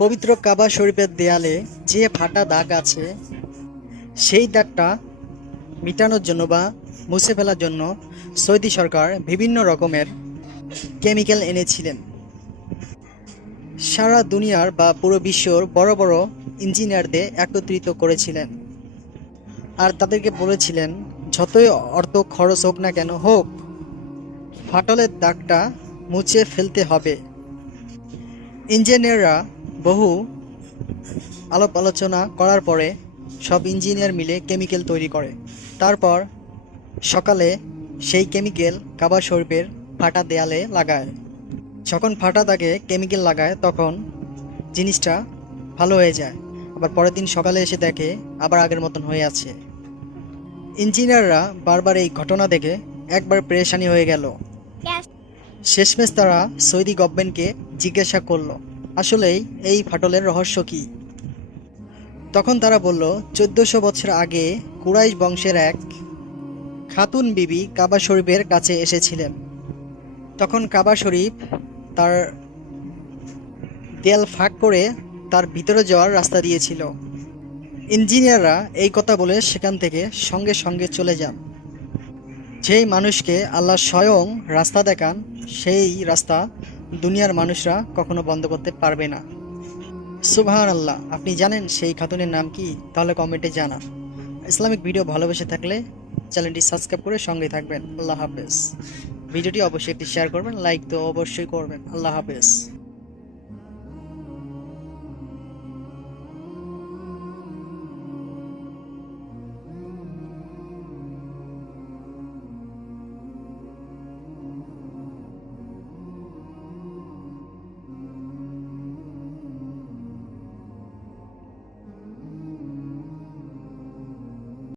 পবিত্র কাবা শরীফের দেয়ালে যে ফাটা দাগ আছে, সেই দাগটা মিটানোর জন্য বা মুছে ফেলার জন্য সৌদি সরকার বিভিন্ন রকমের কেমিক্যাল এনেছিলেন। সারা দুনিয়ার বা পুরো বিশ্বর বড় বড় ইঞ্জিনিয়ারদের একত্রিত করেছিলেন। আর তাদেরকে বলেছিলেন, যতই অর্থ খরচ হোক না কেন, হোক, ফাটলের দাগটা মুছে ফেলতে হবে। ইঞ্জিনিয়াররা বহু আলাপ আলোচনা করার পরে সব ইঞ্জিনিয়ার মিলে কেমিক্যাল তৈরি করে। তারপর সকালে সেই কেমিক্যাল কাবা শরীফের ফাটা দেয়ালে লাগায়। যখন ফাটা তাকে কেমিক্যাল লাগায় তখন জিনিসটা ভালো হয়ে যায়। আবার পরের দিন সকালে এসে দেখে আবার আগের মতন হয়ে আছে। ইঞ্জিনিয়াররা বারবার এই ঘটনা দেখে একবার পেরেশানি হয়ে গেল। শেষমেশ তারা সৌদি গভর্নমেন্টকে জিজ্ঞাসা করল আসলেই, এই ফাটলের রহস্য কি? তখন তারা বলল, চোদ্দশো বছর আগে কুরাইশ বংশের এক খাতুন বিবি কাবা শরীফের কাছে এসেছিলেন। তখন কাবা শরীফ তার দেয়াল ফাঁক করে তার ভিতরে যাওয়ার রাস্তা দিয়েছিল। ইঞ্জিনিয়াররা এই কথা বলে সেখান থেকে সঙ্গে সঙ্গে চলে যান। যেই মানুষকে আল্লাহ স্বয়ং রাস্তা দেখান, সেই রাস্তা দুনিয়ার মানুষরা কখনো বন্ধ করতে পারবে না। সুবহান আল্লাহ আপনি জানেন সেই খাতুনের নাম কি? তাহলে কমেন্টে জানান। ইসলামিক ভিডিও ভালোবেসে থাকলে চ্যানেলটি সাবস্ক্রাইব করে সঙ্গে থাকবেন। আল্লাহ হাফেজ। ভিডিওটি অবশ্যই একটি শেয়ার করবেন, লাইক তো অবশ্যই করবেন। আল্লাহ হাফেজ।